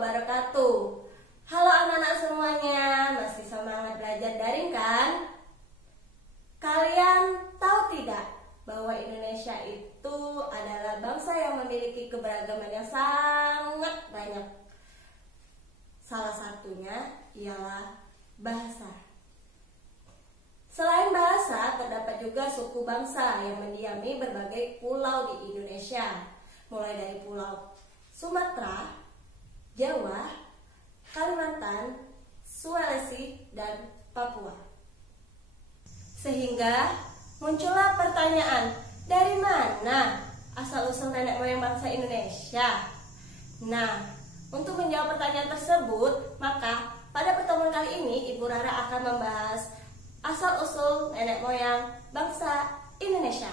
wabarakatuh. Halo anak-anak semuanya, masih semangat belajar daring kan? Kalian tahu tidak bahwa Indonesia itu adalah bangsa yang memiliki keberagaman yang sangat banyak. Salah satunya ialah bahasa. Selain bahasa, terdapat juga suku bangsa yang mendiami berbagai pulau di Indonesia, mulai dari Pulau Sumatera, Jawa, Kalimantan, Sulawesi, dan Papua. Sehingga muncullah pertanyaan, dari mana asal-usul nenek moyang bangsa Indonesia? Nah, untuk menjawab pertanyaan tersebut, maka pada pertemuan kali ini Ibu Rara akan membahas asal-usul nenek moyang bangsa Indonesia.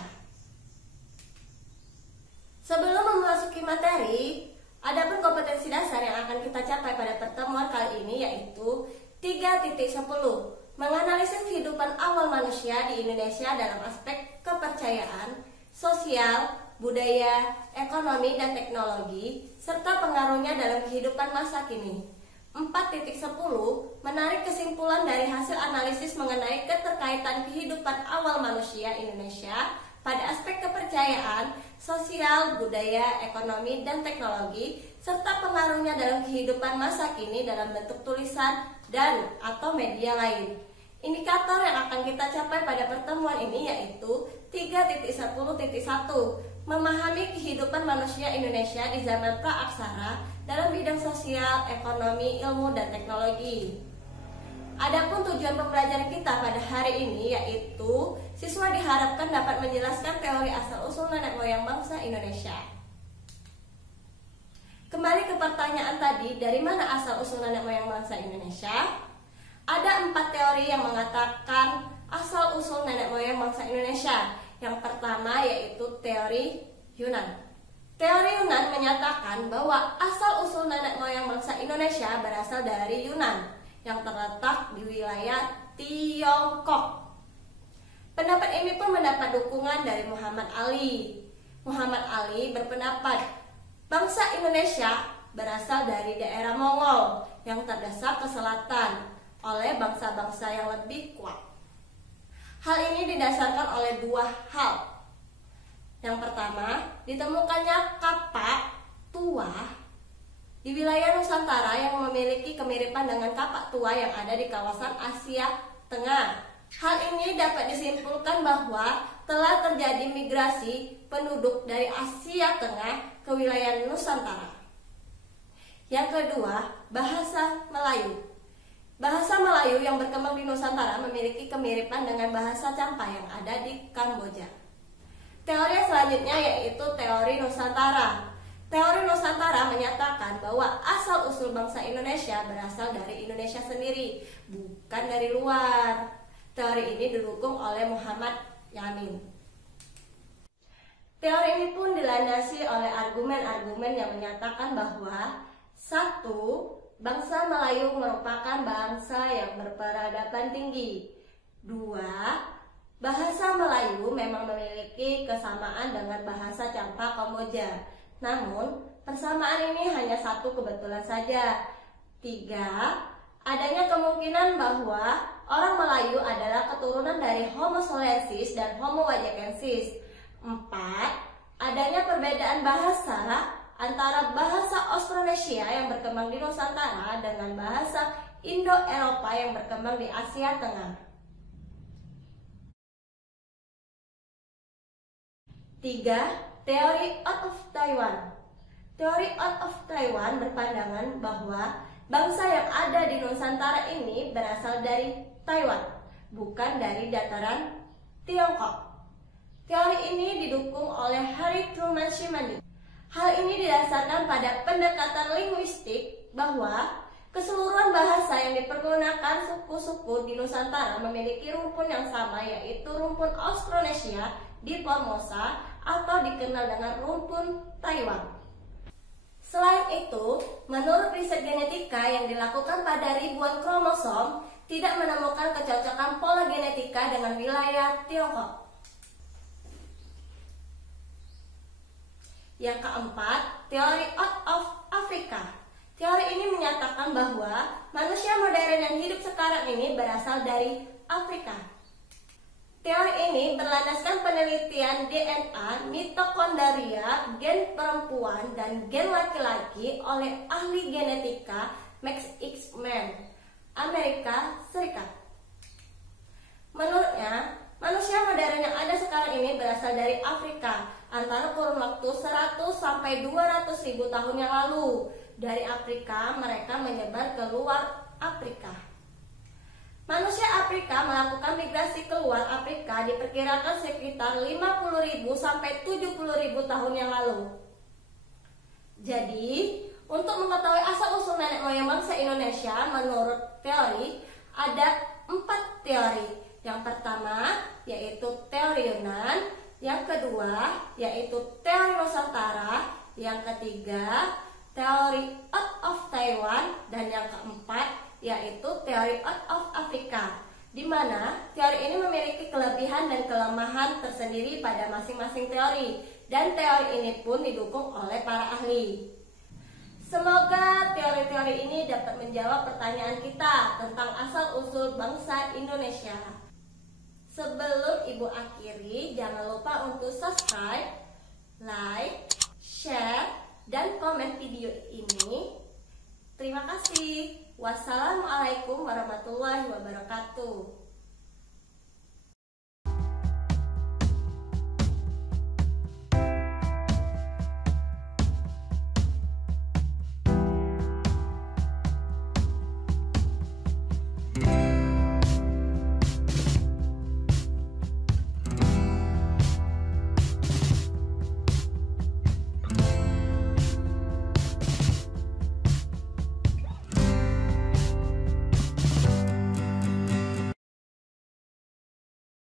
Sebelum memasuki materi, adapun kompetensi dasar yang akan kita capai pada pertemuan kali ini yaitu 3.10, menganalisis kehidupan awal manusia di Indonesia dalam aspek kepercayaan, sosial, budaya, ekonomi, dan teknologi, serta pengaruhnya dalam kehidupan masa kini. 4.10, menarik kesimpulan dari hasil analisis mengenai keterkaitan kehidupan awal manusia Indonesia pada aspek kepercayaan, sosial, budaya, ekonomi, dan teknologi, serta pengaruhnya dalam kehidupan masa kini dalam bentuk tulisan dan atau media lain. Indikator yang akan kita capai pada pertemuan ini yaitu 3.10.1, memahami kehidupan manusia Indonesia di zaman praaksara dalam bidang sosial, ekonomi, ilmu, dan teknologi. Adapun tujuan pembelajaran kita pada hari ini yaitu siswa diharapkan dapat menjelaskan teori asal-usul nenek moyang bangsa Indonesia. Kembali ke pertanyaan tadi, dari mana asal-usul nenek moyang bangsa Indonesia? Ada 4 teori yang mengatakan asal-usul nenek moyang bangsa Indonesia. Yang pertama yaitu teori Yunan. Teori Yunan menyatakan bahwa asal-usul nenek moyang bangsa Indonesia berasal dari Yunan yang terletak di wilayah Tiongkok. Pendapat ini pun mendapat dukungan dari Muhammad Ali. Muhammad Ali berpendapat bangsa Indonesia berasal dari daerah Mongol yang terdesak ke selatan oleh bangsa-bangsa yang lebih kuat. Hal ini didasarkan oleh 2 hal. Yang pertama, ditemukannya kapak tua di wilayah Nusantara yang memiliki kemiripan dengan kapak tua yang ada di kawasan Asia Tengah. Hal ini dapat disimpulkan bahwa telah terjadi migrasi penduduk dari Asia Tengah ke wilayah Nusantara. Yang kedua, bahasa Melayu. Bahasa Melayu yang berkembang di Nusantara memiliki kemiripan dengan bahasa Champa yang ada di Kamboja. Teori selanjutnya yaitu teori Nusantara. Teori Nusantara menyatakan bahwa asal-usul bangsa Indonesia berasal dari Indonesia sendiri, bukan dari luar. Teori ini didukung oleh Muhammad Yamin. Teori ini pun dilandasi oleh argumen-argumen yang menyatakan bahwa 1. Bangsa Melayu merupakan bangsa yang berperadaban tinggi. 2. Bahasa Melayu memang memiliki kesamaan dengan bahasa Champa Kamboja. Namun, persamaan ini hanya satu kebetulan saja. 3. Adanya kemungkinan bahwa orang Melayu adalah keturunan dari Homo solensis dan Homo wajakensis. 4. Adanya perbedaan bahasa antara bahasa Austronesia yang berkembang di Nusantara dengan bahasa Indo-Eropa yang berkembang di Asia Tengah. 3. Teori out of Taiwan. Teori out of Taiwan berpandangan bahwa bangsa yang ada di Nusantara ini berasal dari Taiwan, bukan dari dataran Tiongkok. Teori ini didukung oleh Harry Truman Shimandi. Hal ini didasarkan pada pendekatan linguistik bahwa keseluruhan bahasa yang dipergunakan suku-suku di Nusantara memiliki rumpun yang sama, yaitu rumpun Austronesia di Formosa atau dikenal dengan rumpun Taiwan. Selain itu, menurut riset genetika yang dilakukan pada ribuan kromosom, tidak menemukan kecocokan pola genetika dengan wilayah Tiongkok. Yang keempat, teori out of Africa. Teori ini menyatakan bahwa manusia modern yang hidup sekarang ini berasal dari Afrika. Teori ini berlandaskan penelitian DNA, mitokondria, gen perempuan, dan gen laki-laki oleh ahli genetika Max X-Men, Amerika Serikat. Menurutnya, manusia modern yang ada sekarang ini berasal dari Afrika antara kurun waktu 100 sampai 200 ribu tahun yang lalu. Dari Afrika, mereka menyebar ke luar Afrika. Manusia Afrika melakukan migrasi keluar Afrika diperkirakan sekitar 50.000 sampai 70.000 tahun yang lalu. Jadi, untuk mengetahui asal-usul nenek moyang bangsa Indonesia menurut teori, ada 4 teori. Yang pertama yaitu teori Yunan, yang kedua yaitu teori Nusantara, yang ketiga teori Out of Taiwan, dan yang keempat yaitu teori Out of Africa, di mana teori ini memiliki kelebihan dan kelemahan tersendiri pada masing-masing teori, dan teori ini pun didukung oleh para ahli. Semoga teori-teori ini dapat menjawab pertanyaan kita tentang asal-usul bangsa Indonesia. Sebelum Ibu akhiri, jangan lupa untuk subscribe, like, share, dan komen video ini. Terima kasih. Wassalamualaikum warahmatullahi wabarakatuh.